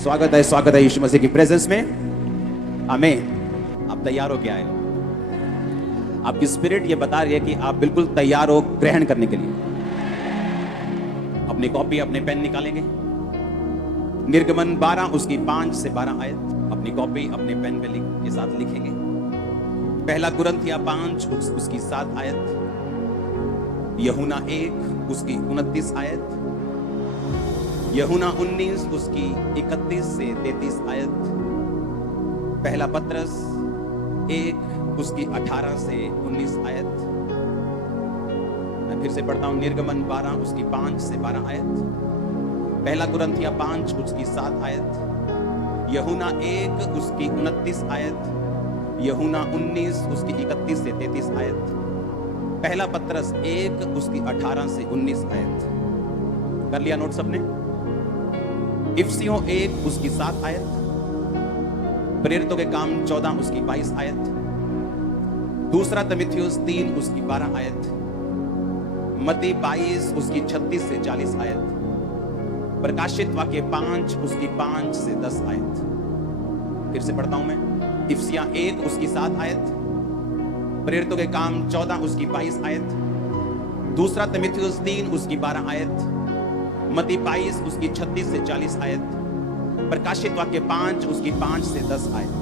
स्वागत है यीशु मसीह की प्रेजेंस में। आमीन। आप तैयार हो क्या आए? आपकी स्पिरिट ये बता रही है कि आप बिल्कुल तैयार हो ग्रहण करने के लिए। अपनी कॉपी अपने पेन निकालेंगे। निर्गमन 12 उसकी 5 से 12 आयत अपनी कॉपी अपने पेन पे के साथ लिखेंगे। पहला कुरिन्थिया 5 उसकी 7 आयत, यूहन्ना 1 उसकी 29 आयत, यूहन्ना 19 उसकी 31 से 33 आयत, पहला पत्रस 1 उसकी 18 से 19 आयत। मैं फिर से पढ़ता हूं, निर्गमन 12 उसकी 5 से 12 आयत, पहला कुरिन्थिया 5 उसकी 7 आयत, यूहन्ना 1 उसकी 29 आयत, यूहन्ना 19 उसकी 31 से 33 आयत, पहला पत्रस 1 उसकी 18 से 19 आयत। कर लिया नोट सबने? इफिसियों 1 उसकी 7 आयत, प्रेरितों के काम 14 उसकी 22 आयत, दूसरा तीमुथियुस 3 उसकी 12 आयत, मत्ती 22 उसकी 36 से 40 आयत, प्रकाशित वाक्य 5 उसकी 5 से 10 आयत। फिर से पढ़ता हूं मैं, इफिसियां 1 उसकी 7 आयत, प्रेरितों के काम 14 उसकी 22 आयत, दूसरा तीमुथियुस 3 उसकी 12 आयत, मत्ती 22 उसकी 36 से 40 आयत, प्रकाशित वाक्य 5 उसकी 5 से 10 आयत।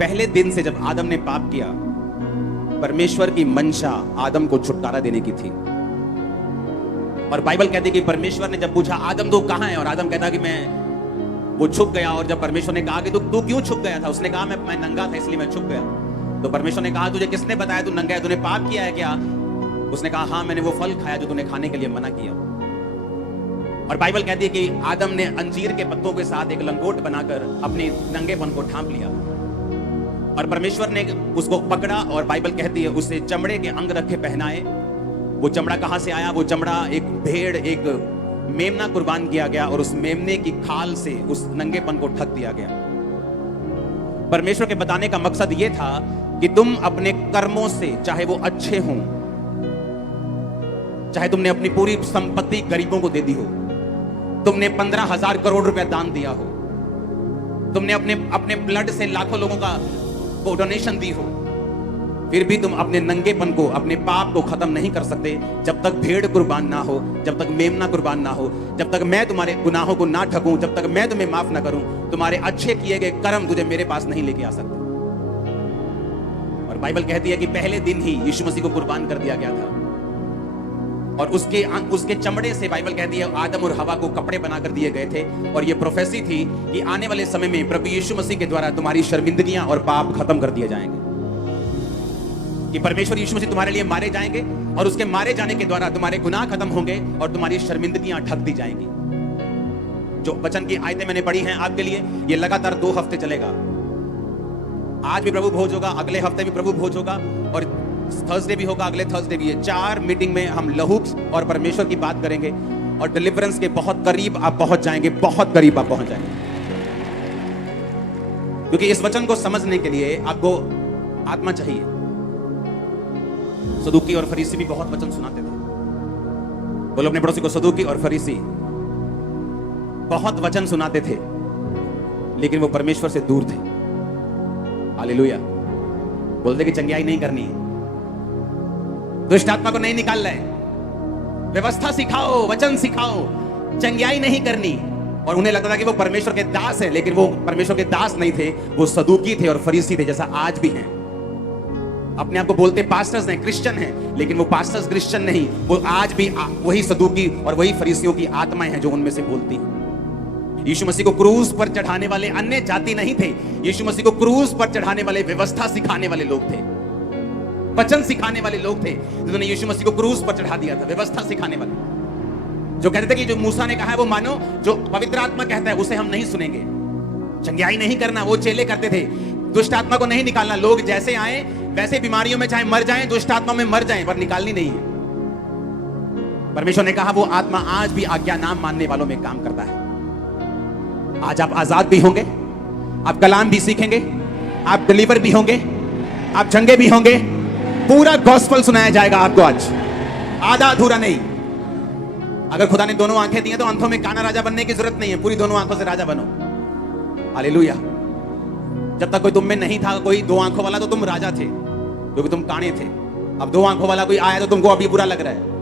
पहले दिन से जब आदम ने पाप किया, परमेश्वर की मंशा आदम को छुटकारा देने की थी। और बाइबल कहती है कि परमेश्वर ने जब पूछा आदम तू कहां है, और आदम कहता कि वो छुप गया। और जब परमेश्वर ने कहा कि तू क्यों छुप गया था, उसने कहा मैं नंगा था इसलिए मैं छुप गया। तो परमेश्वर ने कहा तुझे किसने बताया तू नंगा है, तूने पाप किया है क्या? उसने कहा हाँ मैंने वो फल खाया जो तूने खाने के लिए मना किया। और बाइबल कहती है कि आदम ने अंजीर के पत्तों के साथ एक लंगोट बनाकर अपने नंगेपन को ढांप लिया। और परमेश्वर ने उसको पकड़ा और बाइबल कहती है उसे चमड़े के अंग रखे पहनाए। वो चमड़ा कहां से आया? वो चमड़ा एक भेड़, एक मेमना कुर्बान किया गया और उस मेमने की खाल से उस नंगेपन को ढक दिया गया। परमेश्वर के बताने का मकसद यह था कि तुम अपने कर्मों से, चाहे वो अच्छे हों, चाहे तुमने अपनी पूरी संपत्ति गरीबों को दे दी हो, तुमने 15,000 करोड़ रुपया दान दिया हो, तुमने अपने ब्लड से लाखों लोगों का डोनेशन दी हो, फिर भी तुम अपने नंगेपन को, अपने पाप को खत्म नहीं कर सकते जब तक भेड़ कुर्बान ना हो, जब तक मेमना कुर्बान ना हो, जब तक मैं तुम्हारे गुनाहों को ना ढकूं, जब तक मैं तुम्हें माफ ना करूं। तुम्हारे अच्छे किए गए कर्म तुझे मेरे पास नहीं लेके आ सकते। और बाइबल कहती है कि पहले दिन ही यीशु मसीह को कुर्बान कर दिया गया था। और उसके चमड़े से बाइबल कहती है आदम और हवा को कपड़े बनाकर दिए गए थे। और ये प्रोफेसी थी कि आने वाले समय में प्रभु यीशु मसीह के द्वारा तुम्हारी शर्मिंदगियां और पाप खत्म कर दिए जाएंगे। कि परमेश्वर यीशु मसीह तुम्हारे लिए मारे जाएंगे और उसके मारे जाने के द्वारा तुम्हारे गुनाह खत्म होंगे और तुम्हारी शर्मिंदगियां ढक दी जाएंगी। जो वचन की आयतें मैंने पढ़ी हैं आपके लिए, ये लगातार 2 हफ्ते चलेगा। आज भी प्रभु भोज होगा, अगले हफ्ते भी प्रभु भोज होगा, और थर्सडे भी होगा, अगले थर्सडे भी है। 4 मीटिंग में हम लहू और परमेश्वर की बात करेंगे और डिलीवरेंस के बहुत करीब आप पहुंच जाएंगे, बहुत करीब आप पहुंच जाएंगे। क्योंकि इस वचन को समझने के लिए आपको आत्मा चाहिए। सदूकी और फरीसी भी बहुत वचन सुनाते थे। बोलो अपने पड़ोसी को, सदूकी और फरीसी बहुत वचन सुनाते थे, लेकिन वो परमेश्वर से दूर थे। हालेलुया। बोलते कि चंगियाई नहीं करनी है, दुष्ट आत्मा को नहीं निकालना है, व्यवस्था सिखाओ, वचन सिखाओ, चंगियाई नहीं करनी। और उन्हें लगता था कि वो परमेश्वर के दास हैं, लेकिन वो परमेश्वर के दास नहीं थे, वो सदूकी थे और फरीसी थे, जैसा आज भी हैं। अपने आप को बोलते पास्टर्स हैं, क्रिश्चियन हैं, लेकिन वो पास्टर्स क्रिश्चियन नहीं, वो आज भी वही सदूकी और वही फरीसियों की आत्माएं हैं जो उनमें से बोलती हैं। यीशु मसीह को क्रूस पर चढ़ाने वाले अन्य जाति नहीं थे, यीशु मसीह को क्रूस पर चढ़ाने वाले व्यवस्था सिखाने वाले लोग थे, वचन सिखाने वाले लोग थे, जिन्होंने यीशु मसीह को क्रूस पर चढ़ा दिया था। व्यवस्था सिखाने वाले जो कहते थे कि जो मूसा ने कहा है वो मानो, जो पवित्र आत्मा कहता है उसे हम नहीं सुनेंगे। चंगियाई नहीं करना वो चेले करते थे, दुष्ट आत्मा को नहीं निकालना। लोग जैसे आए वैसे बीमारियों में चाहे मर जाएं, दुष्ट आत्मा में मर जाएं, पर निकालनी नहीं है। परमेश्वर ने कहा वो आत्मा आज भी आज्ञा नाम मानने वालों में काम करता है। आज आप आजाद भी होंगे, आप कलाम भी सीखेंगे, आप डिलीवर भी होंगे, आप चंगे भी होंगे। पूरा गॉस्पेल सुनाया जाएगा आपको आज, आधा अधूरा नहीं। अगर खुदा ने दोनों आंखें दी हैं तो आंखों में काना राजा बनने की जरूरत नहीं है, पूरी दोनों आंखों से राजा बनो। हालेलुया। जब तक कोई तुम में नहीं था कोई दो आंखों वाला, तो तुम राजा थे क्योंकि तुम काने थे। अब दो आंखों वाला कोई आया तो तुमको अभी बुरा लग रहा है।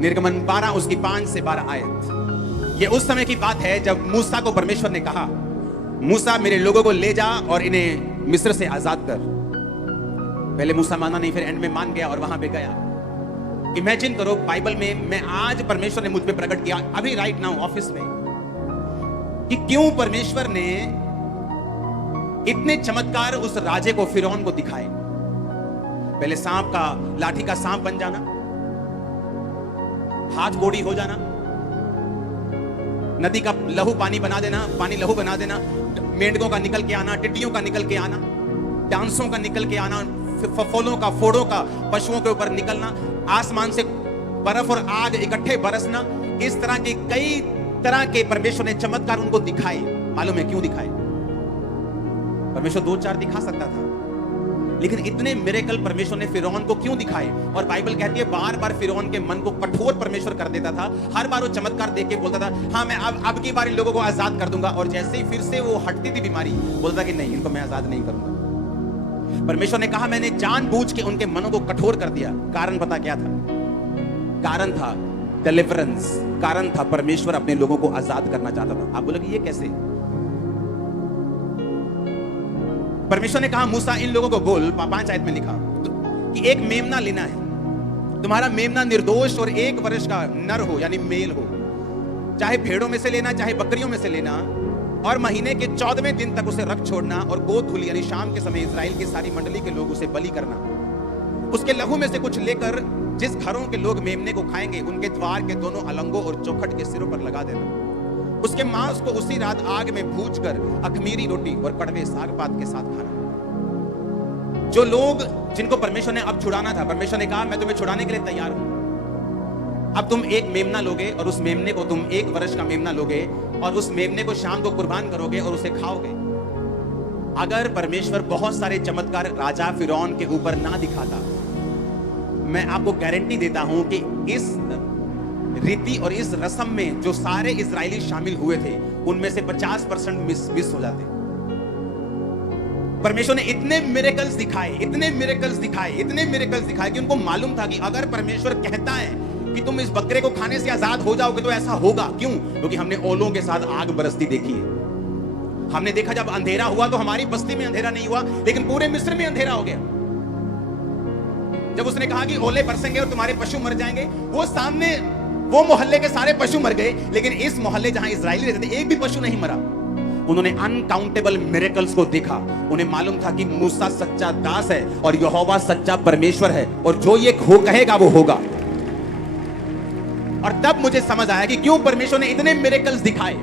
निर्गमन 12 उसकी 5 से 12 आयत। ये उस समय की बात है जब मूसा को परमेश्वर ने कहा, मूसा मेरे लोगों को ले जा और इन्हें मिस्र से आजाद कर। पहले मूसा माना नहीं, फिर एंड में मान गया और वहां पे गया। इमेजिन करो, बाइबल में मैं आज परमेश्वर ने मुझ पे प्रकट किया अभी राइट नाउ ऑफिस में, कि क्यों परमेश्वर ने इतने चमत्कार उस राजे को, फिरौन को दिखाए। पहले सांप का, लाठी का सांप बन जाना, हाथ गोड़ी हो जाना, नदी का लहू पानी बना देना, पानी लहू बना देना, मेंढकों का निकल के आना, टिड्डियों का निकल के आना, डांसों का निकल के आना, फफोलों का, फोड़ों का पशुओं के ऊपर निकलना, आसमान से बर्फ और आग इकट्ठे बरसना। इस तरह के कई तरह के परमेश्वर ने चमत्कार उनको दिखाए। मालूम है क्यों दिखाए? परमेश्वर 2-4 दिखा सकता था, लेकिन इतने मिरेकल परमेश्वर ने फिरौन को क्यों दिखाए? और बाइबल कहती है बार बार फिरौन के मन को कठोर परमेश्वर कर देता था। हर बार वो चमत्कार देख के बोलता था, हाँ मैं अब की बार इन लोगों को आजाद कर दूंगा, और जैसे ही फिर से वो हटती थी बीमारी, बोलता कि नहीं, इनको मैं आजाद नहीं करूंगा। परमेश्वर ने कहा मैंने जानबूझ के उनके मनों को कठोर कर दिया। कारण पता क्या था? कारण था डिलीवरेंस, कारण था परमेश्वर अपने लोगों को आजाद करना चाहता था। आप बोलोगे ये कैसे? परमेश्वर ने कहा मूसा इन लोगों को बोल, 5 आयत में लिखा कि एक मेमना लेना है, तुम्हारा मेमना निर्दोष और 1 वर्ष का नर हो, यानी मेल हो, चाहे भेड़ों में से लेना चाहे बकरियों में से लेना, और महीने के 14वें दिन तक उसे रख छोड़ना, और गोधूली यानी शाम के समय इस्राएल की सारी मंडली के लोग उसे बलि करना। उसके लहू में से कुछ लेकर जिस घरों के लोग मेमने को खाएंगे उनके द्वार के दोनों अलंगों और चौखट के सिरों पर लगा देना। उसके मांस को उसी रात आग में भूनकर अखमीरी रोटी और कड़वे साग पात के साथ खाना। जो लोग जिनको परमेश्वर ने अब छुड़ाना था, परमेश्वर ने कहा मैं तुम्हें छुड़ाने के लिए तैयार हूं। अब तुम एक मेमना लोगे और उस मेमने को तुम 1 वर्ष का मेमना लोगे और उस मेमने को शाम को कुर्बान करोगे और उसे खाओगे। अगर परमेश्वर बहुत सारे चमत्कार राजा फिरौन के ऊपर ना दिखाता, मैं आपको गारंटी देता हूं कि इस रीति और इस रस्म में जो सारे इजरायली शामिल हुए थे उनमें से 50% मिस हो जाते। परमेश्वर ने इतने मिरेकल्स दिखाए, इतने मिरेकल्स दिखाए, इतने मिरेकल्स दिखाए कि उनको मालूम था कि अगर परमेश्वर कहता है कि तुम इस बकरे को खाने से आजाद हो जाओगे तो ऐसा होगा। क्यों? क्योंकि हमने ओलों के साथ आग बरसती देखी है। हमने देखा जब अंधेरा हुआ तो हमारी बस्ती में अंधेरा नहीं हुआ, लेकिन पूरे मिस्र में अंधेरा हो गया। जब उसने कहा कि ओले बरसेंगे और तुम्हारे पशु मर जाएंगे, वो सामने वो मोहल्ले के सारे पशु मर गए, लेकिन इस मोहल्ले जहां इजरायली रहते थे एक भी पशु नहीं मरा। उन्होंने अनकाउंटेबल मिरेकल्स को देखा। उन्हें मालूम था कि मूसा सच्चा दास है और यहोवा सच्चा परमेश्वर है, और जो ये कहेगा वो होगा। और तब मुझे समझ आया कि क्यों परमेश्वर ने इतने मिरेकल्स दिखाए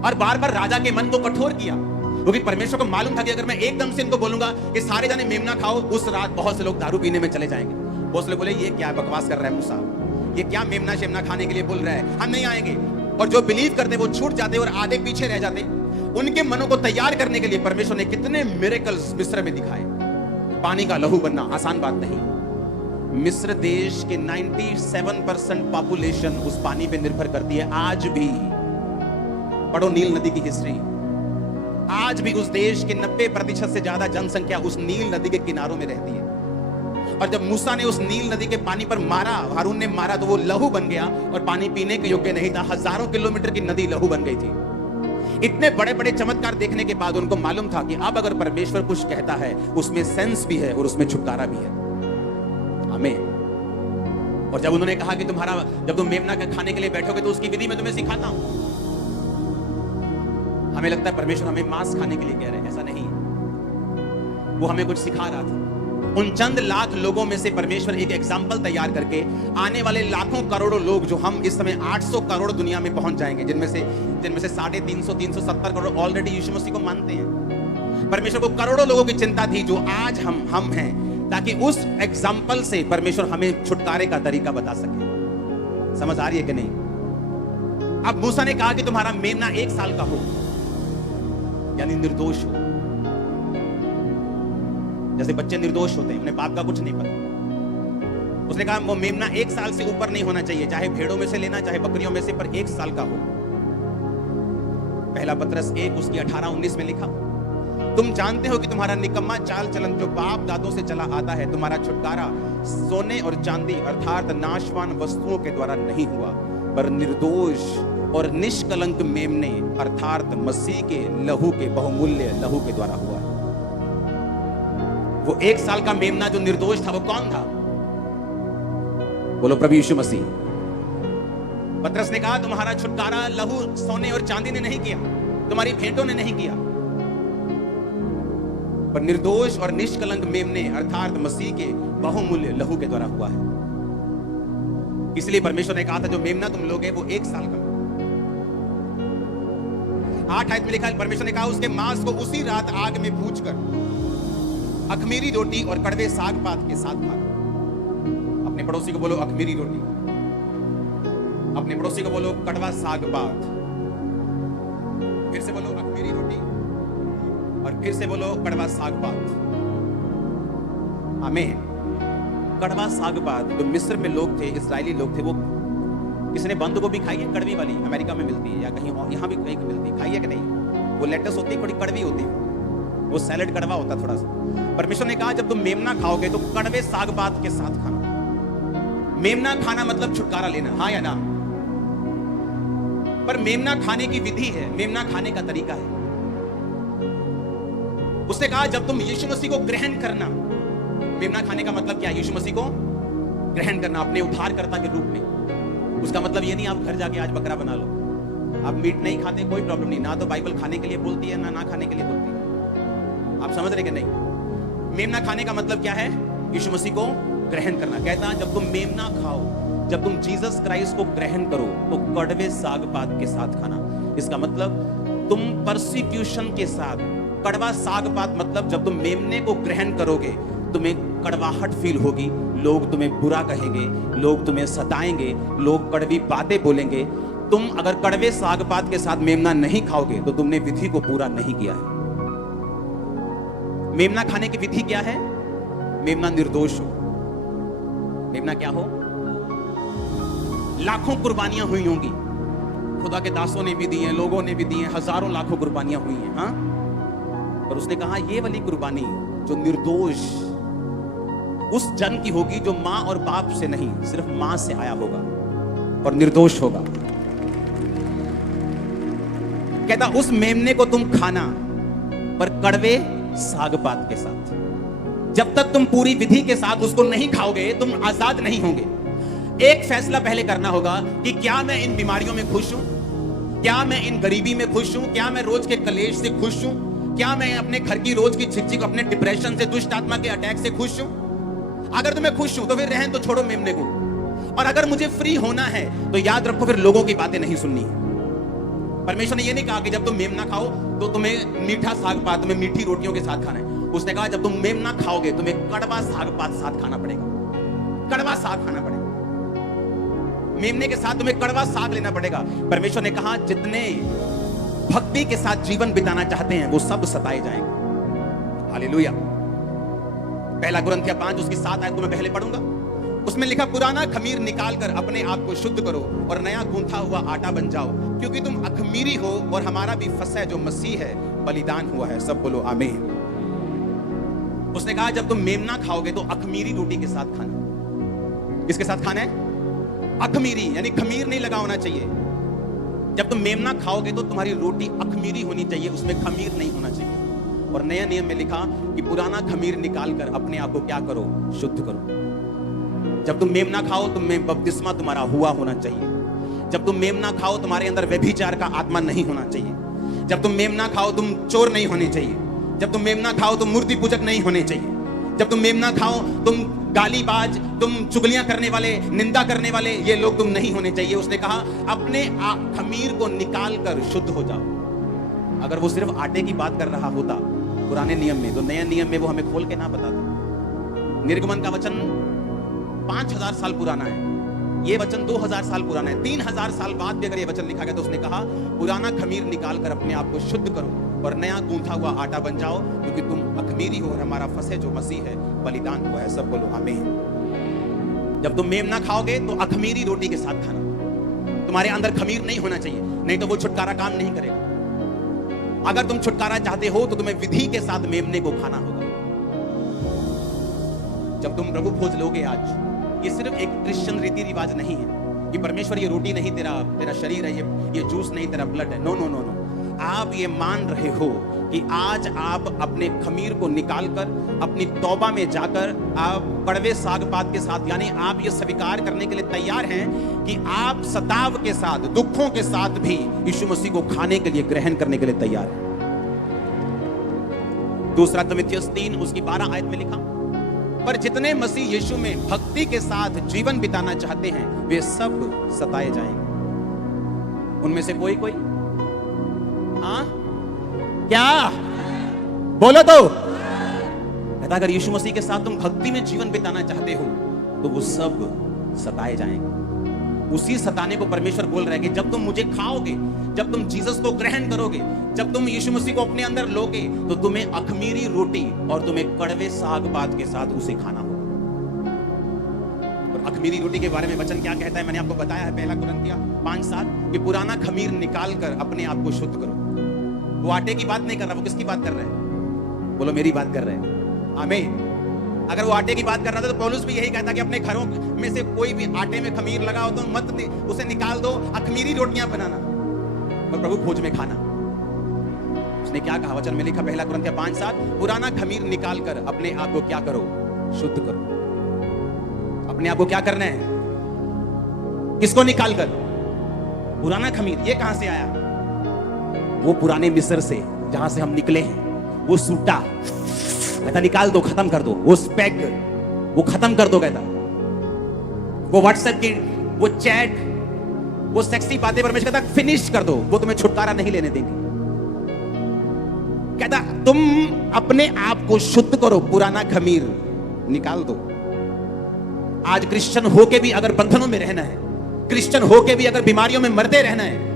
और बार बार राजा के मन को कठोर किया, क्योंकि परमेश्वर को मालूम था कि अगर मैं एकदम से इनको बोलूंगा कि सारे जाने मेमना खाओ, उस रात बहुत से लोग दारू पीने में चले जाएंगे। बहुत से लोग बोले ये क्या बकवास कर रहा है मूसा, ये क्या मेमना शेमना खाने के लिए बोल रहा है, हम नहीं आएंगे। और जो बिलीव करते वो छूट जाते और आधे पीछे रह जाते। उनके मनों को तैयार करने के लिए परमेश्वर ने कितने मिरेकल्स मिस्र में दिखाए। पानी का लहू बनना आसान बात नहीं। मिस्र देश के 97% पॉपुलेशन उस पानी पे निर्भर करती है आज भी। पढ़ो नील नदी की हिस्ट्री। आज भी उस देश के 90% से ज्यादा जनसंख्या उस नील नदी के किनारों में रहती है। और जब मूसा ने उस नील नदी के पानी पर मारा, हारून ने मारा, तो वो लहू बन गया और पानी पीने के योग्य नहीं था। हजारों किलोमीटर की नदी लहू बन गई थी। इतने बड़े बड़े चमत्कार देखने के बाद उनको मालूम था कि अब अगर परमेश्वर कुछ कहता है उसमें सेंस भी है और उसमें छुटकारा भी है। आमीन। और जब उन्होंने कहा कि जब तुम मेमना के खाने के लिए बैठोगे तो उसकी विधि मैं तुम्हें सिखाता हूं। हमें लगता है परमेश्वर हमें मांस खाने के लिए कह रहे हैं, ऐसा नहीं। वो हमें कुछ सिखा रहा था। उन चंद लाख लोगों में से परमेश्वर एक एग्जाम्पल तैयार करके आने वाले लाखों करोड़ों लोग, जो हम इस समय 800 करोड़ दुनिया में पहुंच जाएंगे, जिनमें से 350-370 करोड़ ऑलरेडी यीशु मसीह को मानते हैं। परमेश्वर को करोड़ों लोगों की चिंता थी जो आज हम हैं, ताकि उस एग्जाम्पल से परमेश्वर हमें छुटकारे का तरीका बता सके। समझ आ रही है कि नहीं? अब मूसा ने कहा कि तुम्हारा मेमना 1 साल का हो, यानी निर्दोष हो। जैसे बच्चे निर्दोष होते हैं, उन्हें बाप का कुछ नहीं पता। उसने कहा वो मेमना 1 साल से ऊपर नहीं होना चाहिए, चाहे भेड़ों में से लेना चाहे बकरियों में से, पर 1 साल का हो। पहला पतरस 1 उसकी 18-19 में लिखा, तुम जानते हो कि तुम्हारा निकम्मा चाल चलन जो बाप दादों से चला आता है, तुम्हारा छुटकारा सोने और चांदी अर्थात नाशवान वस्तुओं के द्वारा नहीं हुआ, पर निर्दोष और निष्कलंक मेमने अर्थात मसीह के लहू के बहुमूल्य लहू के द्वारा हुआ। वो 1 साल का मेमना जो निर्दोष था वो कौन था? बोलो प्रभु यीशु मसीह। पतरस ने कहा तुम्हारा छुटकारा लहू सोने और चांदी ने नहीं किया, तुम्हारी भेंटों ने नहीं किया, पर निर्दोष और निष्कलंक मेमने अर्थात मसीह के बहुमूल्य लहू के द्वारा हुआ है। इसलिए परमेश्वर ने कहा था जो मेमना तुम लोग है वो 1 साल का। 8 आयत में लिखा है, परमेश्वर ने कहा उसके मांस को उसी रात आग में भूनकर अखमीरी रोटी और कड़वे साग पात के साथ खाना। अपने पड़ोसी को बोलो अखमीरी रोटी, अपने पड़ोसी को बोलो कड़वा साग पात, फिर से बोलो अखमीरी रोटी और फिर से बोलो कड़वा साग पात। आमीन। कड़वा साग पात, जो मिस्र में लोग थे, इस्राएली लोग थे, वो किसने बंद गोभी खाई है? कड़वी वाली, अमेरिका में मिलती है या कहीं और, यहाँ भी कहीं मिलती है, खाई है कि नहीं? वो लेटस होती है, थोड़ी कड़वी होती है, वो सैलेड कड़वा होता थोड़ा सा। परमेश्वर ने कहा जब तुम मेमना खाओगे तो कड़वे साग पात के साथ खाना। मेमना खाना मतलब छुटकारा लेना, हाँ या ना? पर मेमना खाने की विधि है, मेमना खाने का तरीका है। उसने कहा जब तुम यीशु मसीह को ग्रहण करना, मेमना खाने का मतलब क्या है? यीशु मसीह को ग्रहण करना अपने उद्धारकर्ता के रूप में। उसका मतलब ये नहीं आप घर जाके आज बकरा बना लो, आप मीट नहीं खाते कोई प्रॉब्लम नहीं, ना तो बाइबल खाने के लिए बोलती है ना खाने के लिए बोलती है। आप समझ रहे कि नहीं? मेमना खाने का मतलब क्या है? यीशु मसीह को ग्रहण करना। कहता है जब तुम मेमना खाओ, जब तुम जीसस क्राइस्ट को ग्रहण करो तो कड़वे साग पात के साथ खाना। इसका मतलब तुम परसिक्यूशन के साथ, कड़वा साग पात मतलब जब तुम मेमने को ग्रहण करोगे तुम्हें कड़वाहट फील होगी, लोग तुम्हें बुरा कहेंगे, लोग तुम्हें सताएंगे, लोग कड़वी बातें बोलेंगे। तुम अगर कड़वे साग पात के साथ मेमना नहीं खाओगे तो तुमने विधि को पूरा नहीं किया है। मेमना खाने की विधि क्या है? मेमना निर्दोष हो। मेमना क्या हो? लाखों कुर्बानियां हुई होंगी, खुदा के दासों ने भी दी हैं, लोगों ने भी दी हैं, हजारों लाखों कुर्बानियां हुई हैं, हाँ? पर उसने कहा ये वाली कुर्बानी जो निर्दोष उस जन की होगी जो मां और बाप से नहीं, सिर्फ मां से आया होगा और निर्दोष होगा। कहता उस मेमने को तुम खाना, पर कड़वे साग पात के साथ। जब तक तुम पूरी विधि के साथ उसको नहीं खाओगे तुम आजाद नहीं होंगे। एक फैसला पहले करना होगा कि क्या मैं इन बीमारियों में खुश हूं, क्या मैं इन गरीबी में खुश हूं, क्या मैं रोज के कलेश से खुश हूं, क्या मैं अपने घर की रोज की झिकझिक, अपने डिप्रेशन से, दुष्ट आत्मा के अटैक से खुश हूं। अगर तो मैं खुश हूं तो फिर रहन तो छोड़ो मेमने को, और अगर मुझे फ्री होना है तो याद रखो फिर लोगों की बातें नहीं सुननी है। परमेश्वर ने यह नहीं कहा कि जब तुम मेमना खाओ तो तुम्हें मीठा साग पात, तुम्हें मीठी रोटियों के साथ खाना है। उसने कहा जब तुम मेमना खाओगे तुम्हें कड़वा साग पात साथ खाना पड़ेगा, कड़वा साग खाना पड़ेगा। मेमने के साथ तुम्हें कड़वा साग लेना पड़ेगा। परमेश्वर ने कहा जितने भक्ति के साथ जीवन बिताना चाहते हैं वो सब सताए जाएंगे। हालेलुया। पहला कुरिन्थियों 5 उसकी 7 आयत को मैं पहले पढ़ूंगा। उसमें लिखा पुराना खमीर निकाल कर अपने आप को शुद्ध करो और नया गूंथा हुआ आटा बन जाओ, क्योंकि तुम अखमीरी हो और हमारा भी फसह जो मसीह है बलिदान हुआ है। सब बोलो आमीन। उसने कहा जब तुम मेमना खाओगे तो अखमीरी रोटी के साथ खाना। किसके साथ खाना है? अखमीरी, यानी खमीर नहीं लगा होना चाहिए। जब तुम मेमना खाओगे तो तुम्हारी रोटी अखमीरी होनी चाहिए, उसमें खमीर नहीं होना चाहिए। और नया नियम में लिखा कि पुराना खमीर निकाल कर अपने आप को क्या करो? शुद्ध करो। जब तुम मेमना खाओ तुम में बपतिस्मा तुम्हारा हुआ होना चाहिए। जब तुम मेमना खाओ तुम्हारे अंदर व्यभिचार का आत्मा नहीं होना चाहिए। जब तुम मेमना खाओ तुम चोर नहीं होने चाहिए। जब तुम मेमना खाओ तुम मूर्ति पूजक नहीं होने चाहिए। जब तुम मेमना खाओ तुम गालीबाज, तुम चुगलियां करने वाले, निंदा करने वाले, ये लोग तुम नहीं होने चाहिए। उसने कहा अपने खमीर को निकाल कर शुद्ध हो जाओ। अगर वो सिर्फ आटे की बात कर रहा होता पुराने नियम में, तो नए नियम में वो हमें खोल के ना बताता। निर्गमन का वचन 5000 साल पुराना है, ये वचन 2000 साल पुराना है। 3000 साल बाद भी अगर ये वचन लिखा गया तो उसने कहा पुराना खमीर निकाल कर अपने आप को शुद्ध करो और नया गूंथा हुआ आटा बन जाओ, क्योंकि तुम अखमीरी हो और हमारा फसह जो मसीह है बलिदान हुआ है। सब बोलो आमीन। जब तुम मेमना खाओगे तो अखमीरी रोटी के साथ खाना। तुम्हारे अंदर खमीर नहीं होना चाहिए, नहीं तो वो छुटकारा काम नहीं करेगा। अगर तुम छुटकारा चाहते हो तो तुम्हें विधि के साथ मेमने को खाना होगा। जब तुम प्रभु खोज लोगे आज, ये सिर्फ एक क्रिश्चियन रीति रिवाज नहीं है कि परमेश्वर ये रोटी नहीं तेरा शरीर है, ये जूस नहीं तेरा ब्लड है। नो नो नो नो, आप ये मान रहे हो कि आज आप अपने खमीर को निकालकर अपनी तौबा में जाकर आप कड़वे साग पात के साथ, यानी आप ये स्वीकार करने के लिए तैयार हैं कि आप सताव के साथ, दुखों के साथ भी यीशु मसीह को खाने के लिए, ग्रहण करने के लिए तैयार हैं। दूसरा तिमुथियुस 3 उसकी 12 आयत में लिखा, पर जितने मसीह यीशु में भक्ति के साथ जीवन बिताना चाहते हैं वे सब सताए जाएंगे। उनमें से कोई हाँ क्या बोलो तो कहता, अगर यीशु मसीह के साथ तुम भक्ति में जीवन बिताना चाहते हो तो वो सब सताए जाएंगे। उसी सताने को परमेश्वर बोल रहा है कि जब तुम मुझे खाओगे, जब तुम जीसस को ग्रहण करोगे, जब तुम यीशु मसीह को अपने अंदर लोगे, तो तुम्हें अखमीरी रोटी और तुम्हें कड़वे साग पात के साथ उसे खाना होगा। और अखमीरी रोटी के बारे में वचन क्या कहता है, मैंने आपको बताया है 1 कुरिन्थियों 5:7 कि पुराना खमीर निकाल कर अपने आप को शुद्ध करो। वो आटे की बात नहीं कर रहा, वो किसकी बात कर रहा है? बोलो मेरी बात कर रहे हैं। आमीन। अगर वो आटे की बात कर रहा था तो पौलुस भी यही कहता कि अपने घरों में से कोई भी आटे में खमीर लगा हो तो मत उसे निकाल दो, अखमीरी रोटियां बनाना और प्रभु खोज में खाना। उसने क्या कहा? वचन में लिखा 1 कुरिन्थियों 5:7, पुराना खमीर निकाल कर अपने आप को क्या करो? शुद्ध करो। अपने आप को क्या करना है? किसको निकाल कर? पुराना खमीर। ये कहां से आया? वो पुराने मिस्र से जहां से हम निकले हैं। वो सूटा कहता निकाल दो, खत्म कर दो। वो स्पेग वो खत्म कर दो कहता। वो व्हाट्सएप की वो चैट, वो सेक्सी बातें परमेश्वर कहता फिनिश कर दो, वो तुम्हें छुटकारा नहीं लेने देंगे। कहता तुम अपने आप को शुद्ध करो, पुराना खमीर निकाल दो। आज क्रिश्चियन होके भी अगर बंधनों में रहना है, क्रिश्चियन होके भी अगर बीमारियों में मरते रहना है,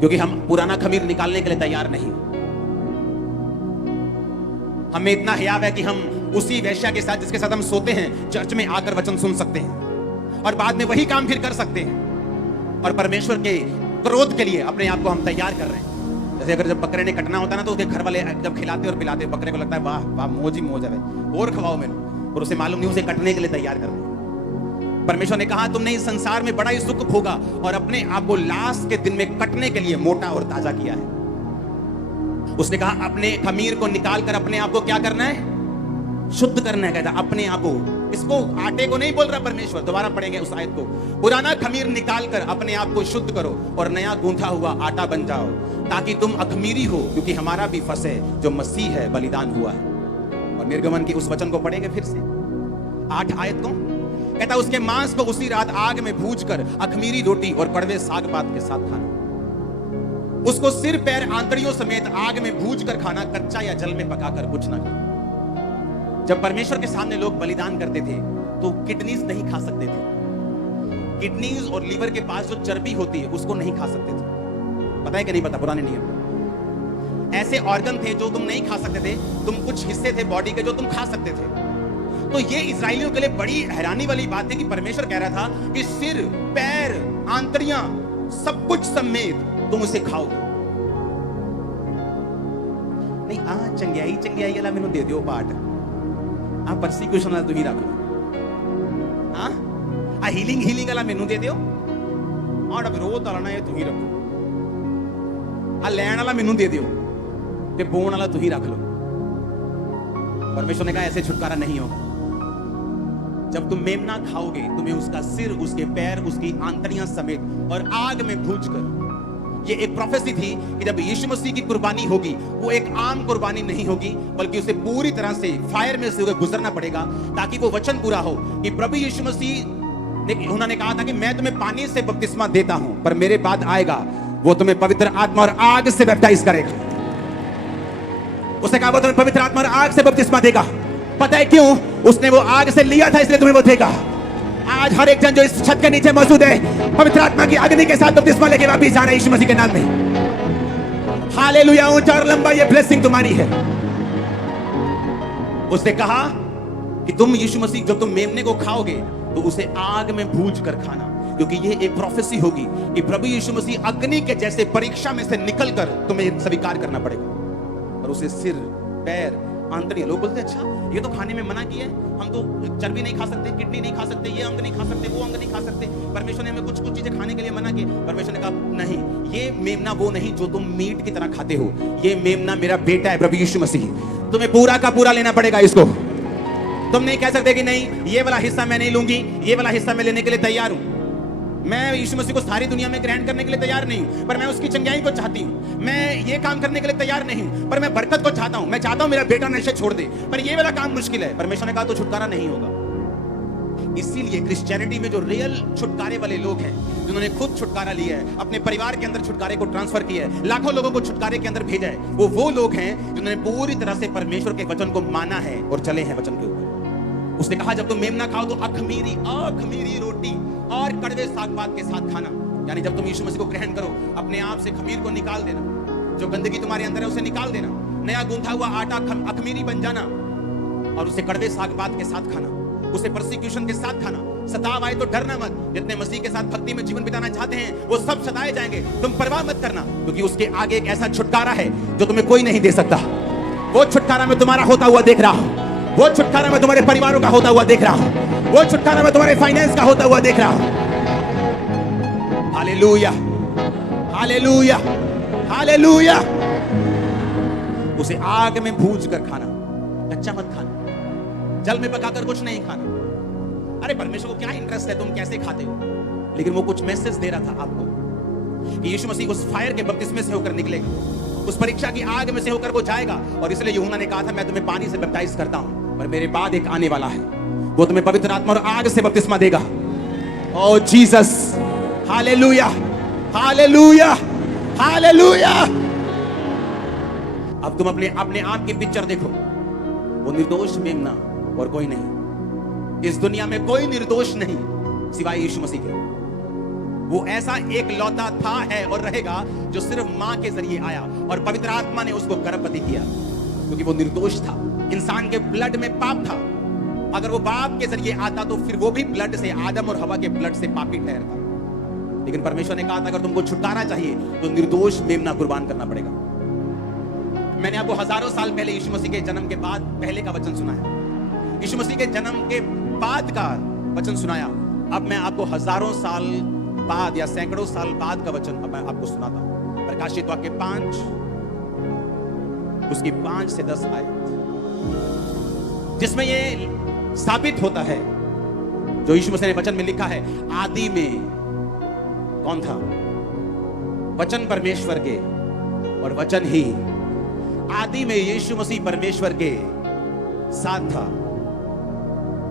क्योंकि हम पुराना खमीर निकालने के लिए तैयार नहीं। हमें इतना हियाव है कि हम उसी वेश्या के साथ जिसके साथ हम सोते हैं चर्च में आकर वचन सुन सकते हैं और बाद में वही काम फिर कर सकते हैं। और परमेश्वर के क्रोध के लिए अपने आप को हम तैयार कर रहे हैं। जैसे अगर जब बकरे ने कटना होता है ना, तो उसके घर वाले जब खिलाते और पिलाते, बकरे को लगता है वाह वाह मौज ही मौज है, और खवाओ मैंने, और उसे मालूम नहीं उसे कटने के लिए तैयार कर रहे हैं। परमेश्वर ने कहा तुमने इस संसार में बड़ा ही सुख भोगा और अपने आप को लास्ट के दिन में कटने के लिए मोटा और ताजा किया है। उसने कहा अपने खमीर को निकाल कर अपने आप को क्या करना है? शुद्ध करना है। कहता अपने आप को, इसको आटे को नहीं बोल रहा परमेश्वर। दोबारा पढ़ेंगे उस आयत को। पुराना खमीर निकाल कर अपने आप को शुद्ध करो और नया गूंथा हुआ आटा बन जाओ, ताकि तुम अखमीरी हो, क्योंकि हमारा भी फंसे जो मसीह है बलिदान हुआ है। और निर्गमन की उस वचन को पढ़ेंगे फिर से 8 आयत को। कहता उसके मांस को उसी रात आग में भूज कर अखमीरी रोटी और कड़वे साग पात के साथ खाना। उसको सिर पैर आंतड़ियों समेत आग में भूज कर खाना, कच्चा या जल में पकाकर कुछ ना खाना। जब परमेश्वर के सामने लोग बलिदान करते थे तो किडनीज नहीं खा सकते थे। किडनीज और लीवर के पास जो चर्बी होती है उसको नहीं खा सकते थे। पता है कि नहीं पता? पुराने नियम ऐसे ऑर्गन थे जो तुम नहीं खा सकते थे। तुम कुछ हिस्से थे बॉडी के जो तुम खा सकते थे। तो ये इस्राएलियों के लिए बड़ी हैरानी वाली बात है कि परमेश्वर कह रहा था कि सिर पैर आंतड़ियां सब कुछ समेत तुम उसे खाओगे। नहीं चंगियाई वाला मैंने दे दियो पाठ, आ परसिक्यूशन वाला तू ही रख लो, आ हीलिंग वाला मैनू दे दियो, और विरोध वाला ना ये तू ही रखो, आ लैन वाला मैनू दे दियो, ते बोन वाला तू ही रख लो। परमेश्वर ने कहा ऐसे छुटकारा नहीं होगा। जब तुम मेमना खाओगे तुम्हें उसका सिर, उसके पैर, उसकी आंतड़ियां समेत और आग में भूनकर। ये एक प्रोफेसी थी कि जब यीशु मसीह की कुर्बानी होगी वो एक आम कुर्बानी नहीं होगी, बल्कि उसे पूरी तरह से फायर में से गुजरना पड़ेगा, ताकि वो वचन पूरा हो कि प्रभु यीशु मसीह ने, उन्होंने कहा था कि मैं तुम्हें पानी से बपतिस्मा देता हूं, पर मेरे बाद आएगा वो तुम्हें पवित्र आत्मा और आग से बैप्टाइज करेगा। उसने कहा वो तुम्हें पवित्र आत्मा और आग से बपतिस्मा देगा। पता है क्यों? उसने वो आग से लिया था, इसलिए तुम्हें वो देगा। आज हर एक जन जो इस छत के नीचे मौजूद है पवित्र आत्मा की अग्नि के साथ बपतिस्मा लेके वापस जाना है यीशु मसीह के नाम में। हालेलुया। ऊंचा और लंबा ये ब्लेसिंग तुम्हारी है। उसने कहा कि तुम यीशु मसीह जब तुम मेमने को खाओगे तो उसे आग में भूज कर खाना, क्योंकि ये एक प्रोफेसी होगी कि प्रभु यीशु मसीह अग्नि के जैसे परीक्षा में से निकलकर तुम्हें स्वीकार करना पड़ेगा। और उसे सिर, पैर, आंतड़ी, लोग बोलते हैं अच्छा ये तो खाने में मना किया है, हम तो चर्बी नहीं खा सकते, किडनी नहीं खा सकते, ये अंग नहीं खा सकते, वो अंग नहीं खा सकते, परमेश्वर ने हमें कुछ कुछ चीजें खाने के लिए मना की। परमेश्वर ने कहा नहीं, ये मेमना वो नहीं जो तुम मीट की तरह खाते हो, ये मेमना मेरा बेटा है प्रभु यीशु मसीह, तुम्हें पूरा का पूरा लेना पड़ेगा इसको। तुम नहीं कह सकते कि नहीं ये वाला हिस्सा मैं नहीं लूंगी, ये वाला हिस्सा मैं लेने के लिए तैयार हूं। मैं यीशु मसीह को सारी दुनिया में ग्रहण करने के लिए तैयार नहीं हूं, पर मैं उसकी चंगाई को चाहती हूं। मैं ये काम करने के लिए तैयार नहीं हूं, पर मैं बरकत को चाहता हूं। मैं चाहता हूं मेरा बेटा नशे छोड़ दे, पर ये वाला काम मुश्किल है। परमेश्वर ने कहा तो छुटकारा नहीं होगा। इसीलिए क्रिश्चियनिटी में जो रियल छुटकारे वाले लोग हैं, जिन्होंने खुद छुटकारा लिया है, अपने परिवार के अंदर छुटकारे को ट्रांसफर किया है, लाखों लोगों को छुटकारे के अंदर भेजा है, वो लोग हैं जिन्होंने पूरी तरह से परमेश्वर के वचन को माना है और चले हैं वचन के ऊपर। उसने कहा जब तुम मेमना खाओ तो अखमीरी रोटी और कड़वे साग-पात के साथ खाना। यानी जब तुम यीशु मसीह को ग्रहण करो, अपने आप से खमीर को निकाल देना, जो गंदगी तुम्हारे अंदर है उसे निकाल देना, नया गूंथा हुआ आटा अखमीरी बन जाना, और उसे कड़वे साग-पात के साथ खाना, उसे परसिक्यूशन के साथ खाना। सताव आए तो डरना मत। जितने मसीह के साथ भक्ति में जीवन बिताना चाहते हैं वो सब सताए जाएंगे, तुम परवाह मत करना, क्योंकि उसके आगे एक ऐसा छुटकारा है जो तुम्हें कोई नहीं दे सकता। वो छुटकारा मैं तुम्हारा होता हुआ देख रहा हूं, वो छुटकारा मैं तुम्हारे परिवारों का होता हुआ देख रहा हूं, वो छुटकारा मैं तुम्हारे फाइनेंस का होता हुआ देख रहा हूं। Hallelujah, hallelujah, hallelujah. उसे आग में भूज कर खाना, कच्चा मत खाना, जल में पकाकर कुछ नहीं खाना। अरे परमेश्वर को क्या इंटरेस्ट है तुम कैसे खाते हो, लेकिन वो कुछ मैसेज दे रहा था आपको कि यीशु मसीह उस फायर के बपतिस्मे से होकर निकलेगा, उस परीक्षा की आग में से होकर वो जाएगा। और इसलिए यूहन्ना ने कहा था मैं तुम्हें पानी से बपटाइज करता हूं, पर मेरे बाद एक आने वाला है, वो तुम्हें पवित्र आत्मा और आग से बपतिस्मा देगा। ओ जीसस, हालेलुया, हालेलुया, हालेलुया। अब तुम अपने आप की पिक्चर देखो, वो निर्दोष मेमना और कोई नहीं। इस दुनिया में कोई निर्दोष नहीं सिवाय यीशु मसीह के। वो ऐसा एक लौता था, है और रहेगा जो सिर्फ मां के जरिए आया और पवित्र आत्मा ने उसको गर्भवती किया, क्योंकि वो निर्दोष था। इंसान के ब्लड में पाप था। अगर वो बाप के जरिए आता तो फिर वो भी ब्लड से, आदम और हवा के ब्लड से पापी ठहरता। लेकिन परमेश्वर ने कहा था अगर तुमको छुटकारा चाहिए तो निर्दोष मेमना कुर्बान करना पड़ेगा। मैंने आपको हजारों साल पहले यीशु मसीह के जन्म के बाद पहले का वचन सुनाया, यीशु मसीह के जन्म के बाद का वचन सुनाया। अब मैं आपको हजारों साल बाद या सैकड़ों साल बाद का वचन अब मैं आपको सुनाता हूं। प्रकाशित वाक्य 5 उसकी 5 से 10 आयत, जिसमें ये साबित होता है जो यीशु मसीह ने वचन में लिखा है। आदि में कौन था? वचन परमेश्वर के, और वचन ही आदि में यीशु मसीह परमेश्वर के साथ था।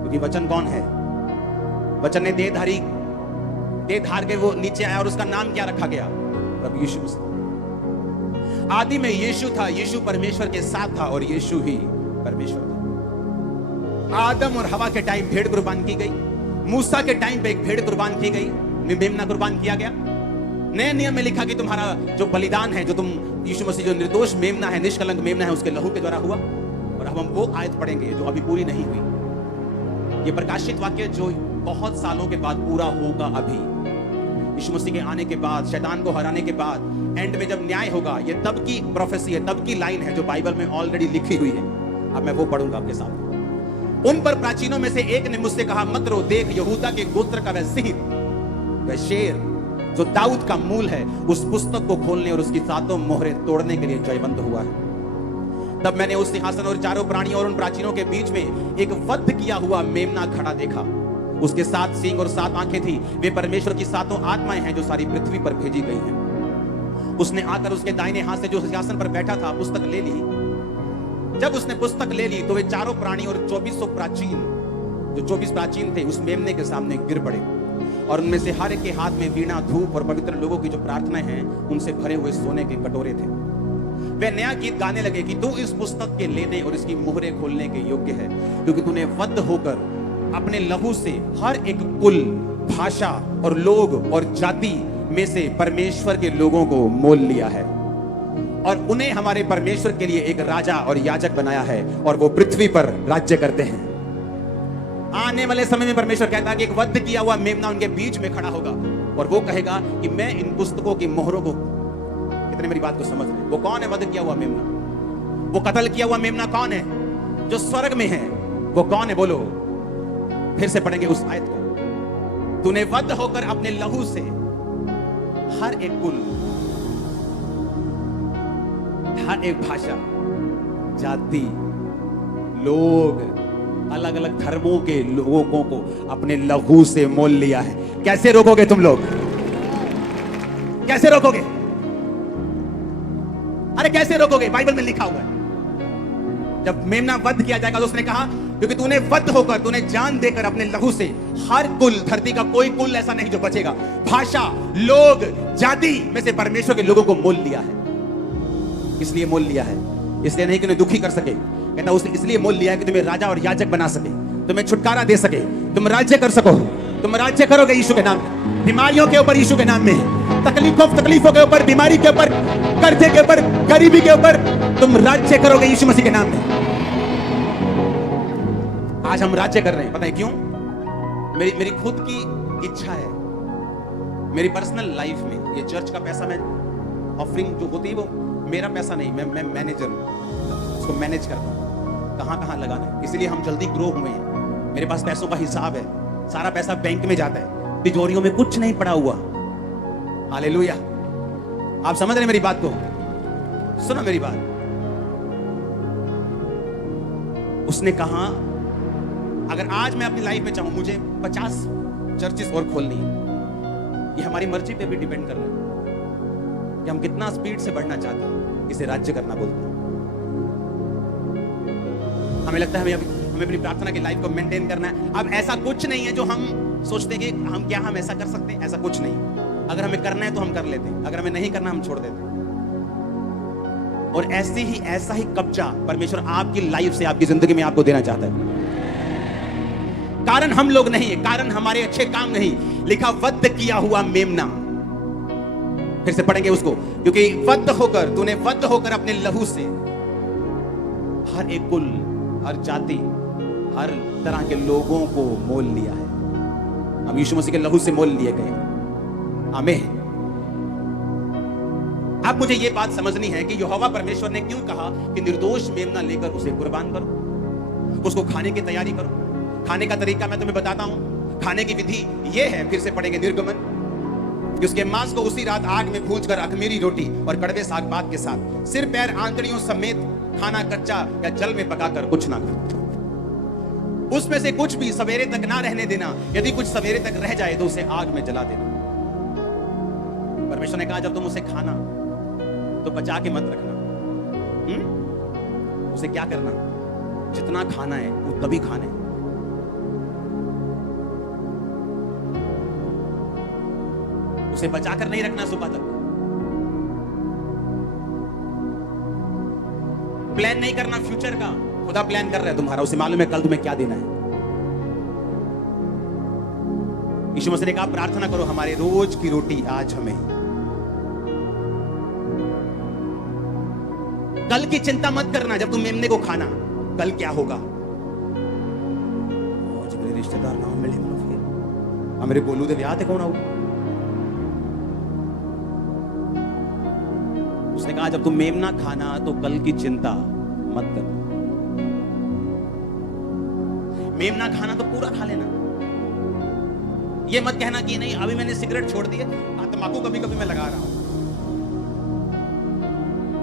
क्योंकि वचन कौन है? वचन ने देह धार के वो नीचे आया और उसका नाम क्या रखा गया? प्रभु यीशु मसीह। आदि में यीशु था, यीशु परमेश्वर के साथ था और यीशु ही परमेश्वर था। आदम और हवा के टाइम भेड़ कुर्बान की गई, मूसा के टाइम पे एक भेड़ कुर्बान की गई, मेमना कुर्बान किया गया। नए नियम में लिखा कि तुम्हारा जो बलिदान है, जो तुम यीशु मसीह जो निर्दोष मेमना है, निष्कलंक मेमना है, उसके लहू के द्वारा हुआ। और अब हम वो आयत पढ़ेंगे जो अभी पूरी नहीं हुई। ये प्रकाशित वाक्य जो बहुत सालों के बाद पूरा होगा। अभी यीशु मसीह के आने के बाद, शैतान को हराने के बाद, एंड में जब न्याय होगा, ये तब की प्रोफेसी है, तब की लाइन है जो बाइबल में ऑलरेडी लिखी हुई है। अब मैं वो पढ़ूंगा आपके साथ। उन पर प्राचीनों में से एक ने मुझसे कहा, मत रो, देख यहूदा के गोत्र का वह सिंह, वह शेर जो दाऊद का मूल है, उस पुस्तक को खोलने और उसकी 7 मोहरें तोड़ने के लिए जयवंत हुआ है। तब मैंने उस सिंहासन और चारों प्राणियों और उन प्राचीनों के बीच में एक वध किया हुआ मेमना खड़ा देखा। उसके 7 सींग और 7 आंखें थी। वे परमेश्वर की 7 आत्माएं हैं जो सारी पृथ्वी पर भेजी गई हैं। उसने आकर उसके दाहिने हाथ से जो सिंहासन पर बैठा था पुस्तक ले ली। जब उसने पुस्तक ले ली तो वे चारों प्राणी और 2400 प्राचीन, जो 24 प्राचीन थे, उस मेमने के सामने गिर पड़े। और उनमें से हर एक के हाथ में वीणा, धूप और पवित्र लोगों की जो प्रार्थनाएं हैं उनसे भरे हुए सोने के कटोरे थे। वे नया गीत गाने लगे कि तू इस पुस्तक के लेने और इसकी मुहरें खोलने के योग्य है, क्योंकि तूने वध होकर अपने लहू से हर एक कुल, भाषा और लोग और जाति में से परमेश्वर के लोगों को मोल लिया है और उन्हें हमारे परमेश्वर के लिए एक राजा और याजक बनाया है, और वो पृथ्वी पर राज्य करते हैं। आने वाले समय में परमेश्वर कहता है कि एक वध किया हुआ मेमना उनके बीच में खड़ा होगा और वो कहेगा कि मैं इन पुस्तकों की मोहरों को, कितने मेरी बात को समझ रहे हैं? वो कौन है वध किया हुआ मेमना? वो कत्ल किया हुआ मेमना कौन है? जो स्वर्ग में है। वो कौन है बोलो? फिर से पढ़ेंगे उस आयत को। तूने वध होकर अपने लहू से हर एक कुल, हर एक भाषा, जाति, लोग, अलग अलग धर्मों के लोगों को अपने लहू से मोल लिया है। कैसे रोकोगे तुम लोग? कैसे रोकोगे? अरे कैसे रोकोगे? बाइबल में लिखा हुआ है जब मेमना वध किया जाएगा तो उसने कहा क्योंकि तूने वध होकर, तूने जान देकर अपने लहू से हर कुल, धरती का कोई कुल ऐसा नहीं जो बचेगा, भाषा, लोग, जाति में से परमेश्वर के लोगों को मोल लिया है। इसलिए मोल लिया है, इसलिए नहीं कि उन्हें दुखी कर सके। कहता उसने इसलिए मोल लिया है कि तुम्हें राजा और याजक बना सके, तुम्हें छुटकारा दे सके, तुम राज्य कर सको। तुम राज्य करोगे यीशु के नाम में, बीमारियों के ऊपर यीशु के नाम में, तकलीफों के ऊपर, बीमारी के ऊपर, कर्जे के ऊपर, गरीबी के ऊपर तुम राज्य करोगे यीशु मसीह के नाम में। आज हम राज्य कर रहे हैं, पता है क्यों? मेरी खुद की इच्छा है, मेरी पर्सनल लाइफ में ये चर्च का पैसा, मैं ऑफरिंग जो होती है वो मेरा पैसा नहीं, मैं मैनेजर हूं, उसको मैनेज करता हूं कहां कहां लगाना है। इसलिए हम जल्दी ग्रो हुए हैं। मेरे पास पैसों का हिसाब है, सारा पैसा बैंक में जाता है, तिजोरियों में कुछ नहीं पड़ा हुआ। हालेलुया। आप समझ रहे मेरी बात को? सुनो मेरी बात। उसने कहा अगर आज मैं अपनी लाइफ में चाहूं मुझे 50 चर्चेस और खोलनी है, ये हमारी मर्जी पे भी डिपेंड कर रहा है कि हम कितना स्पीड से बढ़ना चाहते हैं। इसे राज्य करना बोलते हैं। हमें लगता है हमें अपनी प्रार्थना की लाइफ को मेंटेन करना है। अब ऐसा कुछ नहीं है जो हम सोचते हैं कि हम ऐसा कर सकते हैं, ऐसा कुछ नहीं। अगर हमें करना है तो हम कर लेते हैं, अगर हमें नहीं करना हम छोड़ देते हैं। और ऐसा ही कब्जा परमेश्वर आपकी लाइफ से, आपकी जिंदगी में आपको देना चाहता है। कारण हम लोग नहीं है, कारण हमारे अच्छे काम नहीं। लिखा वध किया हुआ मेमना। फिर से पढ़ेंगे उसको, क्योंकि वध होकर, तूने वध होकर अपने लहू से हर एक कुल, हर जाति, हर तरह के लोगों को मोल लिया है। हम यीशु मसीह के लहू से मोल लिए गए। आमीन। अब मुझे यह बात समझनी है कि यहोवा परमेश्वर ने क्यों कहा कि निर्दोष मेमना लेकर उसे कुर्बान करो, उसको खाने की तैयारी करो। खाने का तरीका मैं तुम्हें बताता हूं। खाने की विधि यह है, फिर से पढ़ेंगे निर्गमन, कि उसके मांस को उसी रात आग में भूंजकर अखमीरी रोटी और कड़वे साग पात के साथ सिर पैर आंतड़ियों समेत खाना कच्चा या जल में पकाकर कुछ ना खाओ। उसमें से कुछ भी सवेरे तक ना रहने देना। यदि कुछ सवेरे तक रह जाए तो उसे आग में जला देना। परमेश्वर ने कहा जब तुम उसे खाना तो बचा के मत रखना। उसे क्या करना? जितना खाना है वो तभी खाना है। उसे बचाकर नहीं रखना सुबह तक। प्लान नहीं करना फ्यूचर का। खुदा प्लान कर रहा है तुम्हारा, उसे मालूम है कल तुम्हें क्या देना है। यीशु मसीह ने कहा प्रार्थना करो हमारे रोज की रोटी आज हमें। कल की चिंता मत करना। जब तुम मेमने को खाना, कल क्या होगा? मेरे रिश्तेदार ना मिले फिर मेरे बोलू दे ब्याह थे कौन आऊ। उसने कहा जब तुम मेमना खाना तो कल की चिंता मत करना। मेमना खाना तो पूरा खा लेना। ये मत कहना कि नहीं अभी मैंने सिगरेट छोड़ दी है, तंबाकू कभी कभी मैं लगा रहा हूं,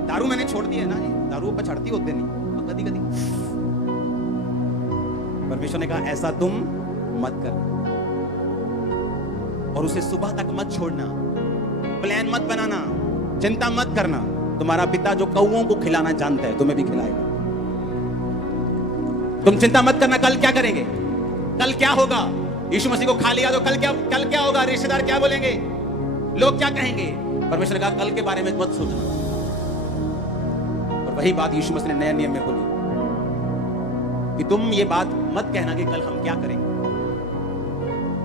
दारू मैंने छोड़ दी है ना जी, दारू पर चढ़ती होते नहीं कभी कभी। परमेश्वर ने कहा ऐसा तुम मत करना और उसे सुबह तक मत छोड़ना। प्लान मत बनाना, चिंता मत करना। तुम्हारा पिता जो कौओं को खिलाना जानता है तुम्हें भी खिलाएगा। तुम चिंता मत करना कल क्या करेंगे, कल क्या होगा। यीशु मसीह को खा लिया तो कल क्या होगा? रिश्तेदार क्या बोलेंगे, लोग क्या कहेंगे? परमेश्वर ने कहा कल के बारे में मत सोचना। और वही बात यीशु मसीह ने नए नियम में बोली कि तुम ये बात मत कहना कि कल हम क्या करेंगे।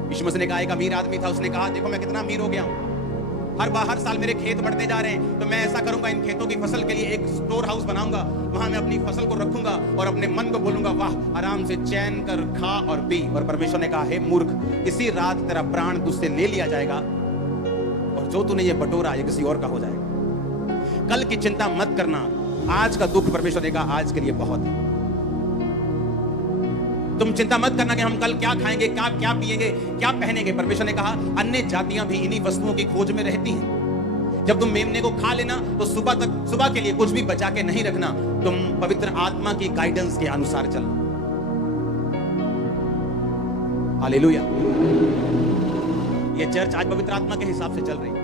यीशु मसीह ने कहा एक अमीर आदमी था, उसने कहा देखो मैं कितना अमीर हो गया हूं, हर साल मेरे खेत बढ़ते जा रहे हैं, तो मैं ऐसा करूंगा, इन खेतों की फसल के लिए एक स्टोर हाउस बनाऊंगा, वहां मैं अपनी फसल को रखूंगा और अपने मन को बोलूंगा, वाह, आराम से चैन कर खा और पी। और परमेश्वर ने कहा, हे मूर्ख, इसी रात तेरा प्राण तुझसे ले लिया जाएगा और जो तूने ये बटोरा ये किसी और का हो जाएगा। कल की चिंता मत करना, आज का दुख परमेश्वर ने कहा आज के लिए बहुत है। तुम चिंता मत करना कि हम कल क्या खाएंगे, क्या पिएंगे, क्या पहनेंगे। परमेश्वर ने कहा, अन्य जातियां भी इन्हीं वस्तुओं की खोज में रहती हैं। जब तुम मेमने को खा लेना तो सुबह के लिए कुछ भी बचा के नहीं रखना, तुम पवित्र आत्मा की गाइडेंस के अनुसार चलना। हालेलुया। ये चर्च आज पवित्र आत्मा के हिसाब से चल रही है।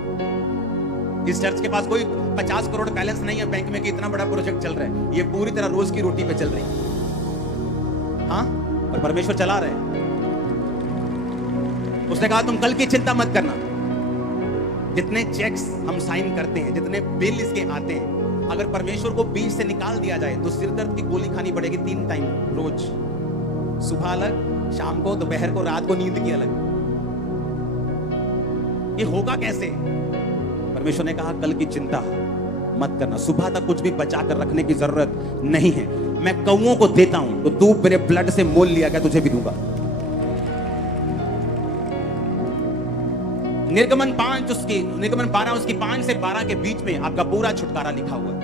इस चर्च के पास कोई 50 करोड़ बैलेंस नहीं है बैंक में कि इतना बड़ा प्रोजेक्ट चल रहा है। ये पूरी तरह रोज की रोटी पे चल रही है। हाँ, और परमेश्वर चला रहे हैं। उसने कहा, तुम कल की चिंता मत करना। जितने चेक्स हम साइन करते हैं, जितने बिल इसके आते हैं, अगर परमेश्वर को बीच से निकाल दिया जाए तो सिरदर्द की गोली खानी पड़ेगी 3 टाइम रोज, सुबह अलग, शाम को, दोपहर को, रात को नींद की अलग। ये होगा कैसे? परमेश्वर ने कहा, कल की चिंता मत करना, सुबह तक कुछ भी बचा कर रखने की जरूरत नहीं है। मैं कौओं को देता हूं तो तू मेरे ब्लड से मोल लिया गया, तुझे भी दूंगा। निर्गमन 12 उसकी 5 से 12 के बीच में आपका पूरा छुटकारा लिखा हुआ है।